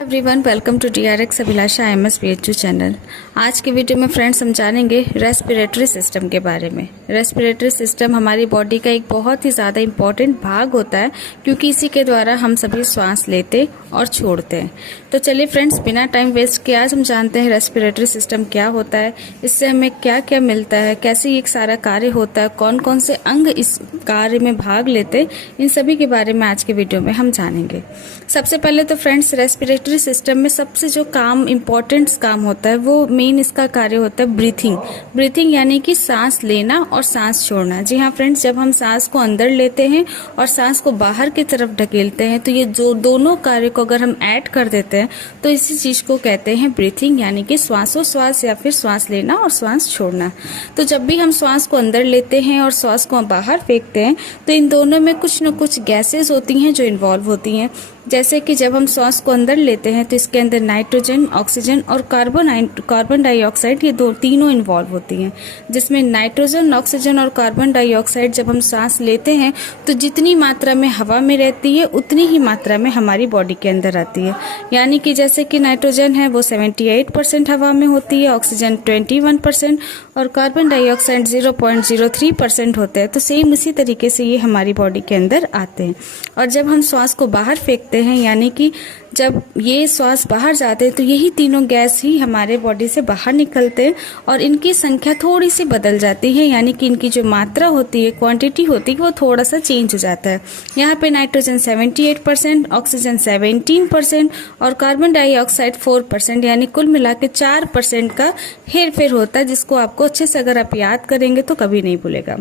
Everyone welcome to DRX Abhilasha MSPHU channel. आज के video में फ्रेंड्स हम जानेंगे रेस्पिरेटरी सिस्टम के बारे में। रेस्पिरेटरी सिस्टम हमारी बॉडी का एक बहुत ही ज़्यादा इम्पॉर्टेंट भाग होता है, क्योंकि इसी के द्वारा हम सभी श्वास लेते और छोड़ते हैं। तो चलिए फ्रेंड्स, बिना टाइम वेस्ट किए आज हम जानते हैं रेस्पिरेटरी सिस्टम क्या होता है, इससे हमें क्या क्या मिलता है, कैसे ये सारा कार्य होता है, कौन कौन से अंग इस कार्य में भाग लेते हैं, इन सभी के बारे में आज के वीडियो में हम जानेंगे। सबसे पहले तो फ्रेंड्स, रेस्पिरेटरी सिस्टम में सबसे जो काम इम्पोर्टेंट काम होता है वो मेन इसका कार्य होता है ब्रीथिंग। ब्रीथिंग यानी कि सांस लेना और सांस छोड़ना। जी हाँ फ्रेंड्स, जब हम सांस को अंदर लेते हैं और सांस को बाहर की तरफ ढकेलते हैं तो ये जो दोनों कार्य को अगर हम ऐड कर देते हैं तो इसी चीज को कहते हैं ब्रीथिंग, यानी कि श्वासोश्वास या फिर श्वास लेना और श्वास छोड़ना। तो जब भी हम श्वास को अंदर लेते हैं और श्वास को बाहर फेंकते हैं तो इन दोनों में कुछ न कुछ गैसेज होती हैं जो इन्वॉल्व होती हैं। जैसे कि जब हम श्वास को अंदर लेते हैं तो इसके अंदर नाइट्रोजन, ऑक्सीजन और कार्बन डाइऑक्साइड, ये तीनों इन्वॉल्व होती हैं। जिसमें नाइट्रोजन, ऑक्सीजन और कार्बन डाइऑक्साइड जब हम सांस लेते हैं तो जितनी मात्रा में हवा में रहती है उतनी ही मात्रा में हमारी बॉडी के अंदर आती है। यानी कि जैसे कि नाइट्रोजन है वो 78% हवा में होती है, ऑक्सीजन 21% और कार्बन डाइऑक्साइड 0.03% होते हैं। तो सेम उसी तरीके से ये हमारी बॉडी के अंदर आते हैं। और जब हम श्वास को बाहर फेंकते हैं, यानी कि जब ये श्वास बाहर जाते हैं तो यही तीनों गैस ही हमारे बॉडी से बाहर निकलते हैं और इनकी संख्या थोड़ी सी बदल जाती है, यानी कि इनकी जो मात्रा होती है, क्वांटिटी होती है, वो थोड़ा सा चेंज हो जाता है। यहाँ पे नाइट्रोजन 78%, ऑक्सीजन 17% और कार्बन डाइऑक्साइड 4%, यानी कुल मिला के 4% का हेर फेर होता है, जिसको आपको अच्छे से अगर आप याद करेंगे तो कभी नहीं भूलेगा।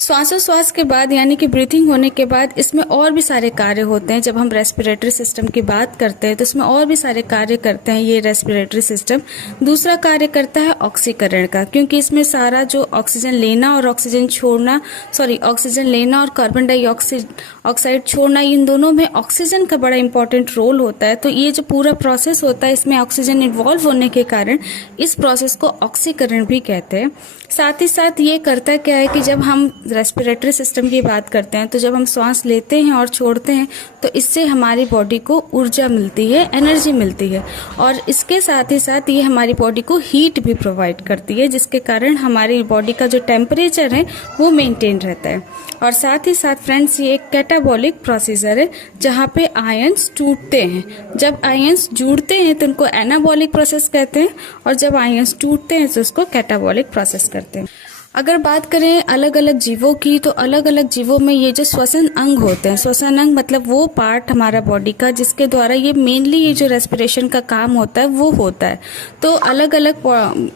श्वासोश्वास के बाद यानी कि ब्रीथिंग होने के बाद इसमें और भी सारे कार्य होते हैं। जब हम रेस्पिरेटरी सिस्टम की बात करते हैं तो इसमें और भी सारे कार्य करते हैं ये रेस्पिरेटरी सिस्टम। दूसरा कार्य करता है ऑक्सीकरण का, क्योंकि इसमें सारा जो ऑक्सीजन लेना और ऑक्सीजन लेना और कार्बन डाइऑक्साइड छोड़ना, इन दोनों में ऑक्सीजन का बड़ा इंपॉर्टेंट रोल होता है। तो ये जो पूरा प्रोसेस होता है इसमें ऑक्सीजन इन्वॉल्व होने के कारण इस प्रोसेस को ऑक्सीकरण भी कहते हैं। साथ ही साथ ये करता क्या है कि जब हम रेस्पिरेटरी सिस्टम की बात करते हैं तो जब हम सांस लेते हैं और छोड़ते हैं तो इससे हमारी बॉडी को ऊर्जा मिलती है, एनर्जी मिलती है, और इसके साथ ही साथ ये हमारी बॉडी को हीट भी प्रोवाइड करती है, जिसके कारण हमारी बॉडी का जो टेम्परेचर है वो मेंटेन रहता है। और साथ ही साथ फ्रेंड्स, ये एक कैटाबॉलिक प्रोसीजर है जहाँ पे आयंस टूटते हैं। जब आयंस जुड़ते हैं तो उनको एनाबॉलिक प्रोसेस कहते हैं, और जब आयंस टूटते हैं तो उसको कैटाबॉलिक प्रोसेस कहते हैं। अगर बात करें अलग अलग जीवों की, तो अलग अलग जीवों में ये जो श्वसन अंग होते हैं, श्वसन अंग मतलब वो पार्ट हमारा बॉडी का जिसके द्वारा ये मेनली ये जो रेस्पिरेशन का काम होता है वो होता है। तो अलग अलग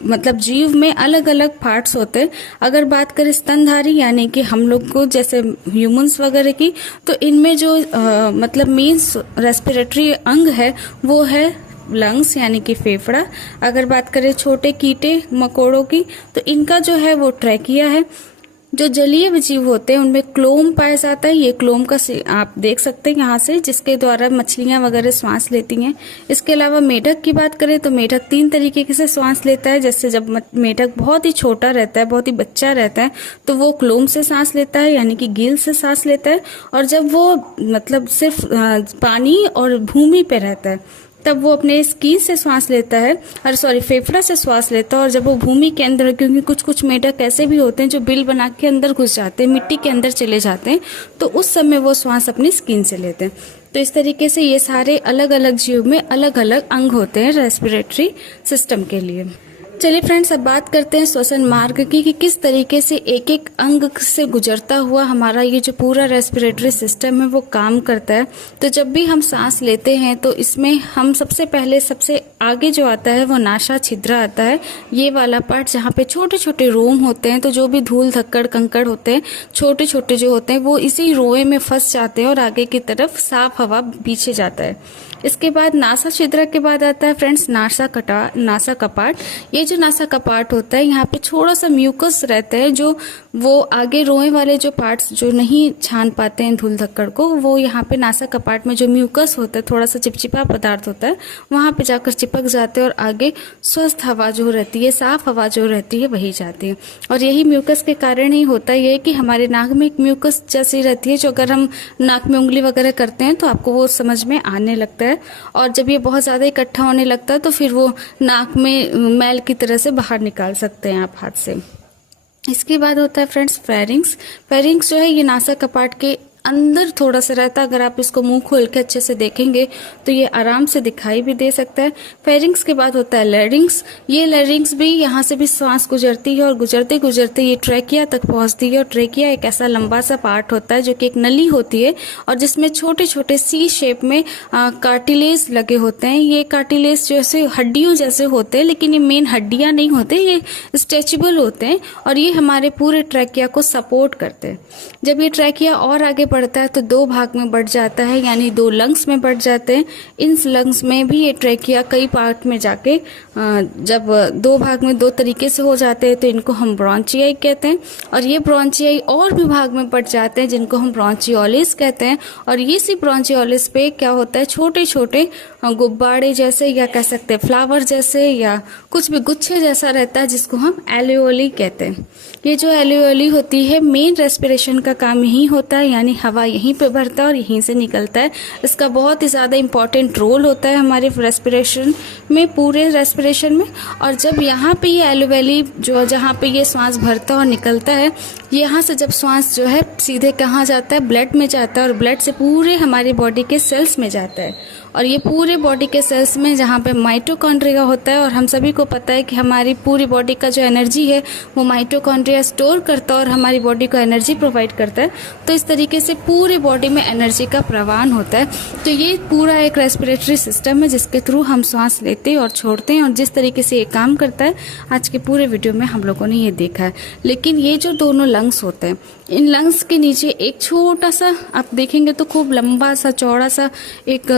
मतलब जीव में अलग अलग पार्ट्स होते हैं। अगर बात करें स्तनधारी यानी कि हम लोग को जैसे ह्यूमंस वगैरह की, तो इनमें जो मतलब मेन रेस्पिरेटरी अंग है वो है लंग्स यानी कि फेफड़ा। अगर बात करें छोटे कीटे मकोड़ों की, तो इनका जो है वो ट्रैकिया है। जो जलीय जीव होते हैं उनमें क्लोम पाया जाता है। ये क्लोम का आप देख सकते हैं यहाँ से, जिसके द्वारा मछलियां वगैरह श्वास लेती हैं। इसके अलावा मेढक की बात करें तो मेढक 3 तरीके से श्वास लेता है। जैसे जब मेढक बहुत ही छोटा रहता है, बहुत ही बच्चा रहता है, तो वो क्लोम से सांस लेता है यानी कि गिल से सांस लेता है। और जब वो मतलब सिर्फ पानी और भूमि पे रहता है तब वो अपने स्किन से श्वास लेता है, फेफड़ा से श्वास लेता है। और जब वो भूमि के अंदर, क्योंकि कुछ कुछ मेढक ऐसे भी होते हैं जो बिल बना के अंदर घुस जाते हैं, मिट्टी के अंदर चले जाते हैं, तो उस समय वो श्वास अपनी स्किन से लेते हैं। तो इस तरीके से ये सारे अलग अलग जीव में अलग अलग अंग होते हैं रेस्पिरेटरी सिस्टम के लिए। चलिए फ्रेंड्स, अब बात करते हैं श्वसन मार्ग की कि किस तरीके से एक एक अंग से गुजरता हुआ हमारा ये जो पूरा रेस्पिरेटरी सिस्टम है वो काम करता है। तो जब भी हम सांस लेते हैं तो इसमें हम सबसे आगे जो आता है वो नासा छिद्र आता है। ये वाला पार्ट जहाँ पे छोटे छोटे रोम होते हैं, तो जो भी धूल धक्कड़ कंकड़ होते हैं छोटे छोटे जो होते हैं वो इसी रोए में फंस जाते हैं और आगे की तरफ साफ हवा पीछे जाता है। इसके बाद नासा छिद्र के बाद आता है फ्रेंड्स नासा कपाट। ये जो नासा का पार्ट होता है यहाँ पे थोड़ा सा म्यूकस रहता है, जो वो आगे रोए वाले जो पार्ट्स जो नहीं छान पाते हैं धूल धक्कड़ को, वो यहाँ पे नासा का पार्ट में जो म्यूकस होता है, थोड़ा सा चिपचिपा पदार्थ होता है, वहाँ पे जाकर चिपक जाते हैं और आगे स्वस्थ हवा जो रहती है, साफ हवा जो रहती है वही जाती है। और यही म्यूकस के कारण ही होता है ये कि हमारे नाक में एक म्यूकस जैसी रहती है, जो अगर हम नाक में उंगली वगैरह करते हैं तो आपको वो समझ में आने लगता है। और जब ये बहुत ज़्यादा इकट्ठा होने लगता है तो फिर वो नाक में मैल की तरह से बाहर निकाल सकते हैं आप हाथ से। इसके बाद होता है फ्रेंड्स फेरिंग्स। फेरिंग्स जो है ये नासा का पार्ट के अंदर थोड़ा सा रहता है। अगर आप इसको मुंह खोल के अच्छे से देखेंगे तो ये आराम से दिखाई भी दे सकता है। फेरिंग्स के बाद होता है लैरिंग्स। ये लैरिंग्स भी यहाँ से भी सांस गुजरती है और गुजरते गुजरते ये ट्रैकिया तक पहुंचती है। और ट्रैकिया एक ऐसा लंबा सा पार्ट होता है जो कि एक नली होती है और जिसमें छोटे छोटे सी शेप में कार्टिलेज लगे होते हैं। ये कार्टिलेज जैसे हड्डियों जैसे होते हैं, लेकिन ये मेन हड्डियां नहीं होते, ये स्ट्रेचेबल होते हैं और ये हमारे पूरे ट्रैकिया को सपोर्ट करते हैं। जब ये ट्रैकिया और आगे बढ़ता है तो दो भाग में बढ़ जाता है, यानी दो लंग्स में बढ़ जाते हैं। इन लंग्स में भी ये ट्रैकिया कई पार्ट में जाके जब दो भाग में दो तरीके से हो जाते हैं तो इनको हम ब्रोंचियाई कहते हैं। और ये ब्रोंचियाई और भी भाग में बढ़ जाते हैं जिनको हम ब्रोंचियोलिस कहते हैं। और ये सी ब्रोंचियोलिस पे क्या होता है, छोटे छोटे गुब्बारे जैसे या कह सकते हैं फ्लावर जैसे या कुछ भी गुच्छे जैसा रहता है, जिसको हम एलियोली कहते हैं। ये जो एलियोली होती है मेन रेस्पिरेशन का काम यही होता है, यानी हवा यहीं पे भरता है और यहीं से निकलता है। इसका बहुत ही ज़्यादा इंपॉर्टेंट रोल होता है हमारे रेस्पिरेशन में, पूरे रेस्पिरेशन में। और जब यहाँ पे ये एलियोली जो जहाँ पे ये सांस भरता है और निकलता है, यहाँ से जब सांस जो है सीधे कहाँ जाता है, ब्लड में जाता है और ब्लड से पूरे हमारी बॉडी के सेल्स में जाता है। और ये पूरे बॉडी के सेल्स में जहाँ पे माइटोकॉन्ड्रिया होता है, और हम सभी को पता है कि हमारी पूरी बॉडी का जो एनर्जी है वो माइटोकॉन्ड्रिया स्टोर करता है और हमारी बॉडी को एनर्जी प्रोवाइड करता है। तो इस तरीके से पूरी बॉडी में एनर्जी का प्रवाहन होता है। तो ये पूरा एक रेस्पिरेटरी सिस्टम है जिसके थ्रू हम सांस लेते हैं और छोड़ते हैं, और जिस तरीके से ये काम करता है आज के पूरे वीडियो में हम लोगों ने ये देखा है। लेकिन ये जो दोनों लंग्स होते हैं, इन लंग्स के नीचे एक छोटा सा आप देखेंगे तो खूब लंबा सा चौड़ा सा एक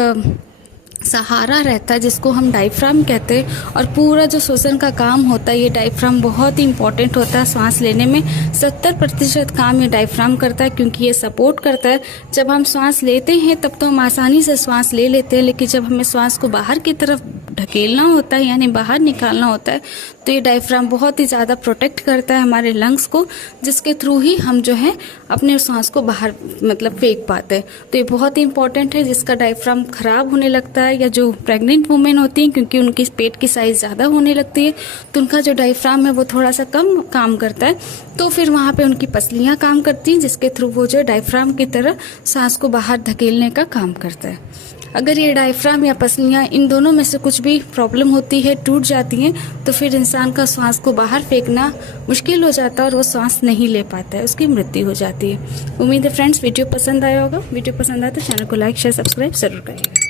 सहारा रहता है जिसको हम डायफ्राम कहते हैं। और पूरा जो श्वसन का काम होता है, ये डायफ्राम बहुत ही इंपॉर्टेंट होता है सांस लेने में। 70% काम ये डायफ्राम करता है, क्योंकि ये सपोर्ट करता है। जब हम सांस लेते हैं तब तो हम आसानी से सांस ले लेते हैं, लेकिन जब हमें सांस को बाहर की तरफ ढकेलना होता है यानी बाहर निकालना होता है, तो ये डायफ्राम बहुत ही ज़्यादा प्रोटेक्ट करता है हमारे लंग्स को, जिसके थ्रू ही हम जो है अपने सांस को बाहर मतलब फेंक पाते हैं। तो ये बहुत ही इंपॉर्टेंट है। जिसका डायफ्राम खराब होने लगता है, या जो प्रेग्नेंट वुमेन होती हैं क्योंकि उनकी पेट की साइज ज़्यादा होने लगती है तो उनका जो डायफ्राम है वो थोड़ा सा कम काम करता है, तो फिर वहाँ पे उनकी पसलियाँ काम करती हैं, जिसके थ्रू वो जो डायफ्राम की तरह सांस को बाहर धकेलने का काम करता है। अगर ये डायफ्राम या पसलियाँ इन दोनों में से कुछ भी प्रॉब्लम होती है, टूट जाती हैं, तो फिर इंसान का सांस को बाहर फेंकना मुश्किल हो जाता है और वो सांस नहीं ले पाता है, उसकी मृत्यु हो जाती है। उम्मीद है फ्रेंड्स वीडियो पसंद आया होगा। वीडियो पसंद आया तो चैनल को लाइक शेयर सब्सक्राइब जरूर करिएगा।